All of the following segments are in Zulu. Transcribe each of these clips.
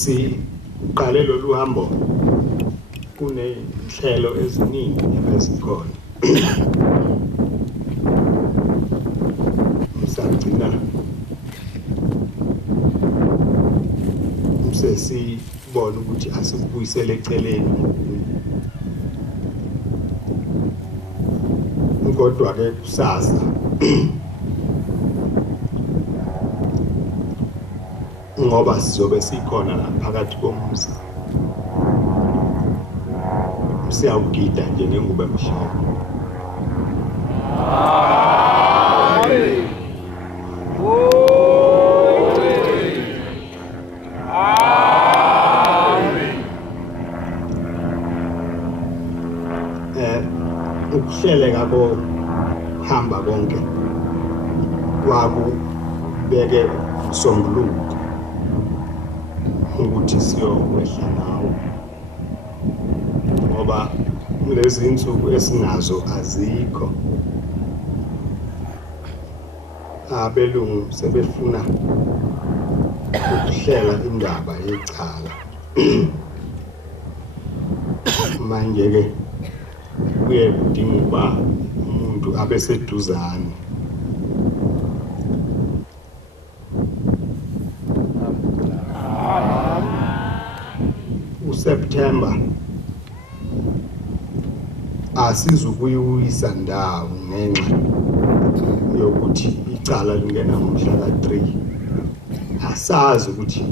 siqale lolu hambo kunezinhlelo eziningi ezikhona sagcina sesibona ukuthi asikubuyisele eceleni kodwa ke kusasa ngoba sizobe sikhona la phakathi komuzi siyawugida nje ngengube emhlophe. Ukuhlele ngabo hamba konke kwakubeke sombuluko ukuthi siyokwehla nawo ngoba lezi insuku esinazo azikho. Abelungu sebefuna ukuhlela indaba yecala manje ke kuye kudinga ukuba umuntu abe seduzane. uSeptember asizukuyisa ndawo ngenxa yokuthi icala lingena ngomhla ka3. Asazi ukuthi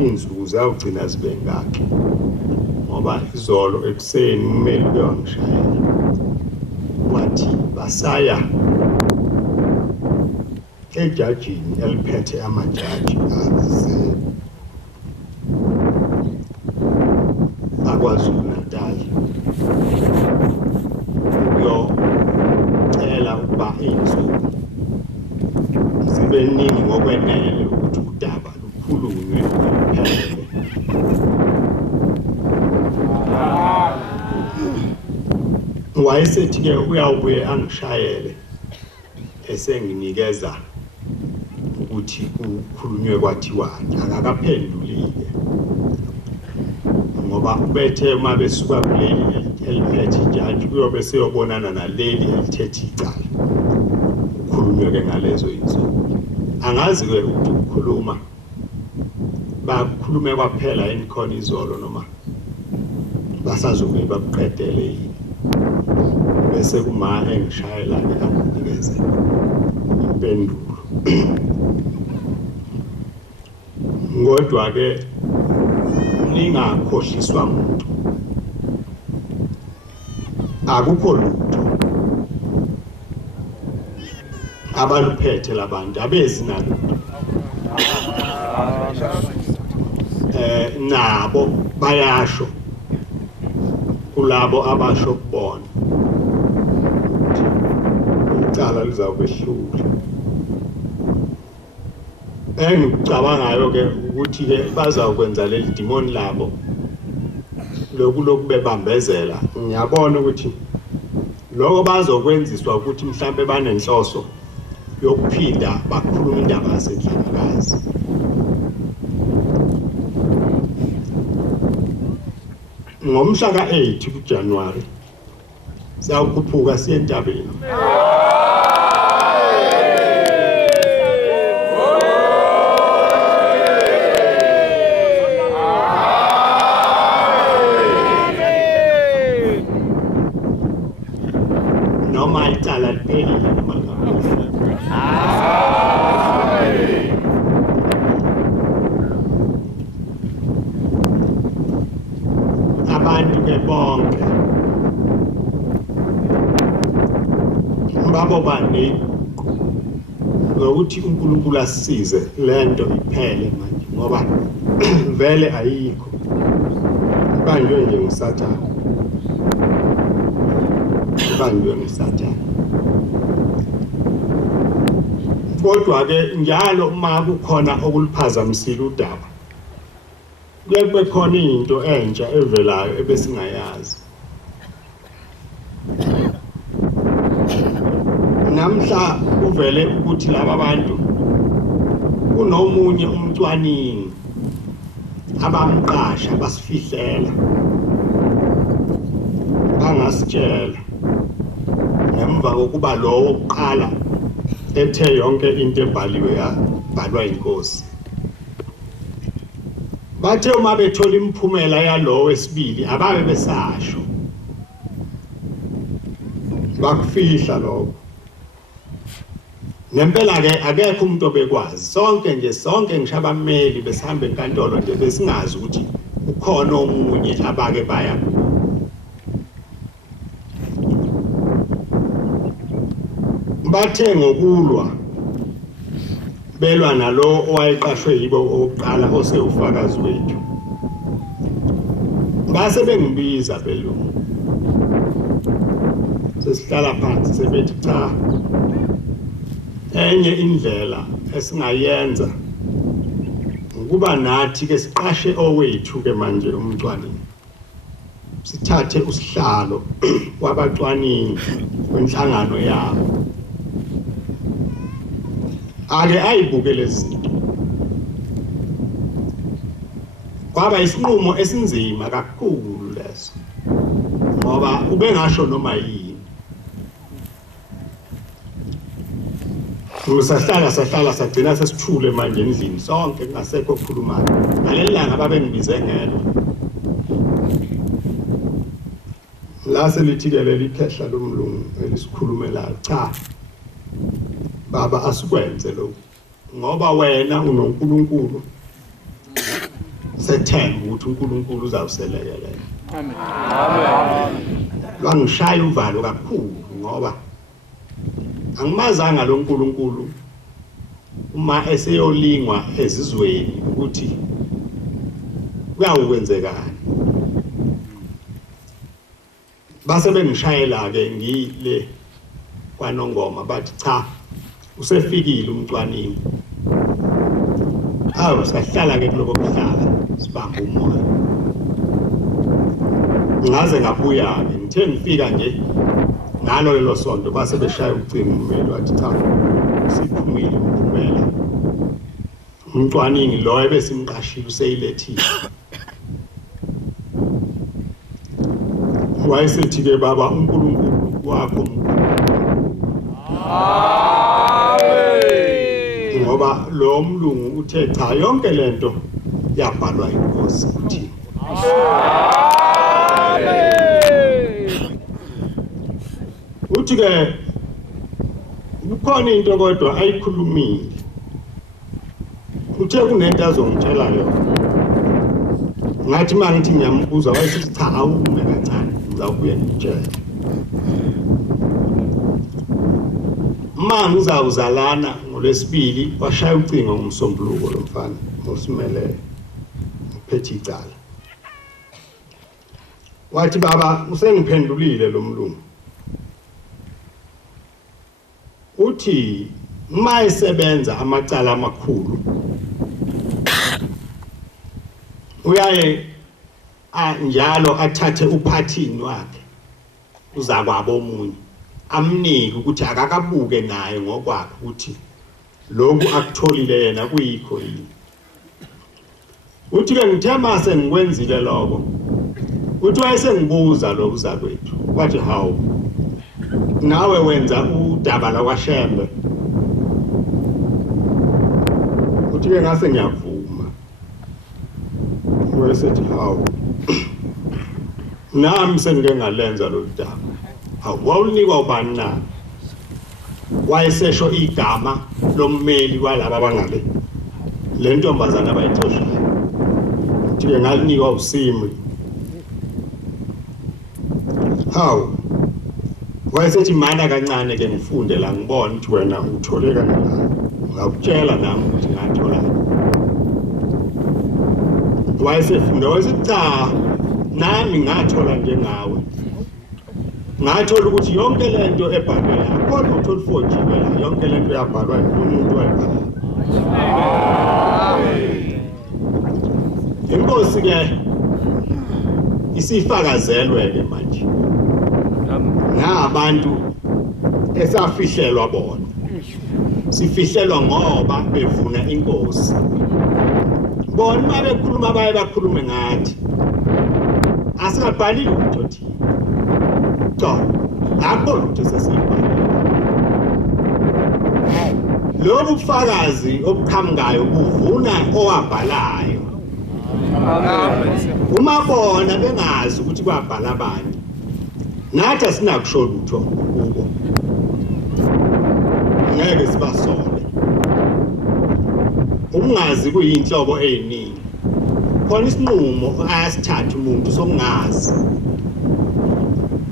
insuku zawugcina zibe ngakho ngoba izolo ekuseni kumele uyongishayela wathi basaya ejajini eliphethe amajaji aKwaZulu Natal uyocela ukuba insuku zibe ningi ngokwenele ukuthi udaba lukhulunywe luphelele. Wayesethi ke uyawubuye angishayele esenginikeza ukuthi kukhulunywe kwathiwani, akakaphendulile ngoba ubethe uma besuka kuleli eliphethe ijaji uyobe seyobonana naleli elithethe icala kukhulunywe ke ngalezo insuku. Angazi ke ukuthi ukukhuluma bakhulume kwaphela yini khona izolo noma basazobe bakuqedele yini bese kuma engishayela ke anginikeze impendulo. Ngodwa ke ningakhohliswa umuntu, akukho lutho abaluphethe labantu abezi nalutho. Nabo bayasho kulabo abasho kubona icala lizawubehlula. Engikucabangayo ke ukuthi ke bazawukwenza leli demon labo lokhu bebambezela. Ngiyabona ukuthi lokho bazokwenziswa ukuthi mhlambe banenhloso yokuphinda bakhuluma indaba yasenhlanakazi. Ngomhla ka8 kuJanuwari siyawukhuphuka siye entabeni. Noma icala liphelile noma abantu ke bonke babo bani ukuthi uNkulunkulu asisize lento iphele manje ngoba vele ayikho banjwe nje nguSathane. Kodwa ke njalo uma kukhona okuliphazamisile udaba kube khona into entsha evelayo ebesingayazi. Namhla uvele ukuthi laba bantu kunomunye umcwaningi abamqasha basifihlela bangasitshela ngemva kokuba lo oqala ethe yonke into ebhaliwe yabhalwa inkosi. Bathe uma bethola imphumela yalo wesibili ababe besasho bakufihla lokho. Nempela ke akekho umuntu obekwazi, sonke ngisho abameli besihamba enkantolo nje besingazi ukuthi ukhona omunye abake baya. Bathe ngokulwa belwa nalo owayeqashwe yibo oqala osewufakazi wethu. Base bengibiza belungu. Sesihlala phansi sebethi cha, enye indlela esingayenza ukuba nathi ke siqashe owethu ke manje umcwaningi. Sithathe usihlalo wabacwaningi kwenhlangano yabo. Ake ayibuke lezinto. Kwaba isinqumo esinzima kakhulu leso. Ngoba ubengasho noma yini. Sahlala sagcina sesithule manje endlini sonke kungasekho okukhulumayo. Ngaleli langa babengibize ngelo. La selithi-ke leli khehla lomlungu elisikhulumelayo. Cha. Baba asikwenze lokho. Ngoba wena unoNkulunkulu. Sethemba ukuthi uNkulunkulu uzawuselekelela. Amen. Amen. Wangishaya uvalo kakhulu ngoba angimazanga lo nkulunkulu uma eseyolingwa ezizweni ukuthi kuyawukwenzekani. Base bengishayela ke ngile kwaNongoma bathi cha usefikile umcwaningi. Awu sahlala ke kuloko kuhlala sibamba umoya. Ngaze ngabuya ke ngithe ngifika nje ngalo lelo sonto base beshaya ucingo ummeli wathi cha siphumile umphumela. Umcwaningi lo ebesimqashile useyilethile. Wayesethi ke baba uNkulunkulu wakho. Amen. Ngoba lo mlungu uthe cha yonke lento yabhalwa inkosi uthi. Amen. Uthi ke kukhona into kodwa ayikhulumile. Uthe kunento azongitshela yona. Ngathi mangithi ngiyambuza wayethi cha awume kancane ngizawubuya ngitshela. Ngizawuzalana ngolwesibili washaya ucingo ngomsombuluko lo mfana osimele uphethe icala. Wathi baba usengiphendulile lo mlungu. Uthi uma esebenza amacala amakhulu uyaye njalo athathe uphathini wakhe uza kwabo omunye amnike ukuthi akakabuke naye ngokwakhe ukuthi lokhu akutholile yena kuyikho yini. Uthi ke ngithema sengikwenzile lokho. Uthi wayesengibuza lo uzakwethu wathi hawu nawe wenza udaba lakwaShembe. Uthi ke ngase ngiyavuma. Wayesethi hawu nami sengike ngalenza lo daba. Awunikwa ubani na? Wayesesho igama lommeli walaba abangale le ntombazana abayixoshayo. Uthi ke ngalinikwa uSimri. Hawu wayesethi mana kancane ke ngifunde la ngibone ukuthi wena uthole kanjani. Ngakutshela nami ukuthi ngathola. Wayesefunda wayesethi cha nami ngathola njengawe. Ngathola ukuthi yonke lento ebhalwe akho lutho olufojiwe la yonke lento yabhalwa umuntu wayibhala. Inkosi ke isifakazelwe ke manje. Abantu esafihlelwa bona. Sifihlelwa ngoba bevuna inkosi. bona uma bekhuluma baye bakhulume ngathi asingabhali lutho thina cha akho lutho sesibhali lo bufakazi obuqhamukayo buvuna owabhalayo uma bona bengazi ukuthi kwabhala abanye nathi asinakusho lutho kubo ngeke sibasole ukungazi kuyinhlobo eziningi khona isinqumo ayasithatha umuntu sokungazi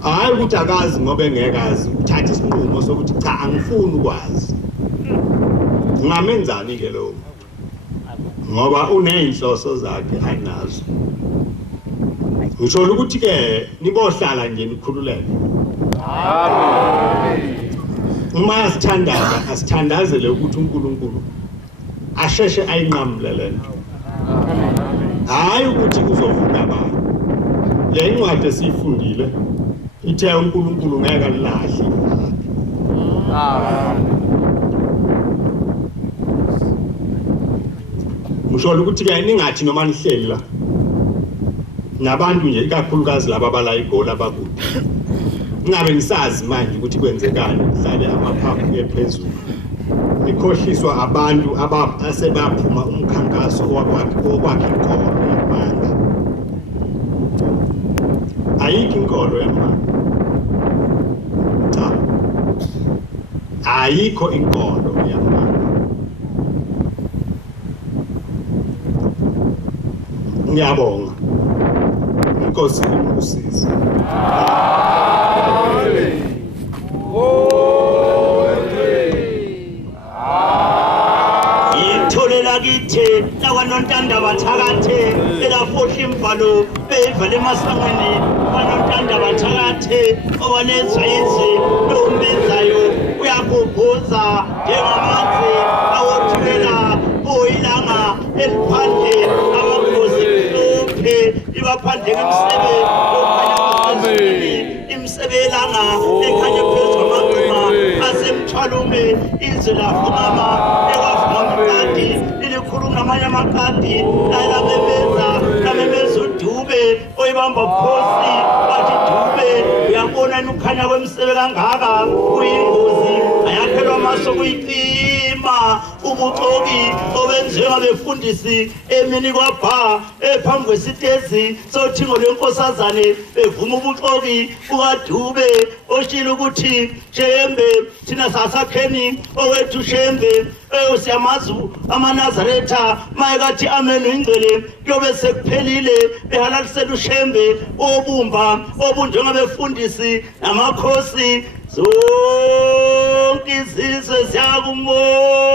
hayi ukuthi akazi ngoba engekazi uthatha isinqumo sokuthi cha angifuni ukwazi ngamenzani ke lo ngoba uneyinhloso zakhe ayinazo ngisho ukuthi ke nibohlala nje nikhululeke uma sithandaza asithandazele ukuthi uNkulunkulu asheshe ayinqamule lento hayi ukuthi uzovuna abantu le incwadi esifundile ithe uNkulunkulu ngeke alilahli ngisho ukuthi ke ningathi noma nihleli la nabantu nje ikakhulukazi laba abala igoli abakude ngabe nisazi manje ukuthi kwenzekani hlale amaphaphu ephezulu nikhohliswa abantu asebaphuma umkhankaso okwakhe inkolo yamanga ayikho inkolo yamanga cha ayikho inkolo yamanga ngiyabonga inkosi ukusiza itholela kithe nakwanontanda bathakathe elafohla imvalo bevale emasangweni kwanontanda bathakathe obanezwa izwi lomenzayo uyagobhoza njengamanzi awothulela oyilanga eliphandle amakhosi mhlophe ibaphandle emsebe imsebelanga ekhanya phezu kwamagquma asemthwalume izwe lafungama ekwavuma mkadi lilikhulu ngamanye amakadi lamemeza udube oyibamba phosi bathi dube uyabona nukhanya kwemsebe kangaka kuyingozi ayakhelwa amaso kuyicima ubuxoki obenziwe ngabefundisi emini kwabha ephambi kwesitezi sothingo lwenkosazane bevuma ubuxoki bukadube oshila ukuthi Shembe thina sasakheni owethu Shembe siyamazu amanazaretha mayekathi amen ingcwele kuyobe sekuphelile behalalisela uShembe obumba obunjengabefundisi namakhosi zonke izizwe ziyakumbonga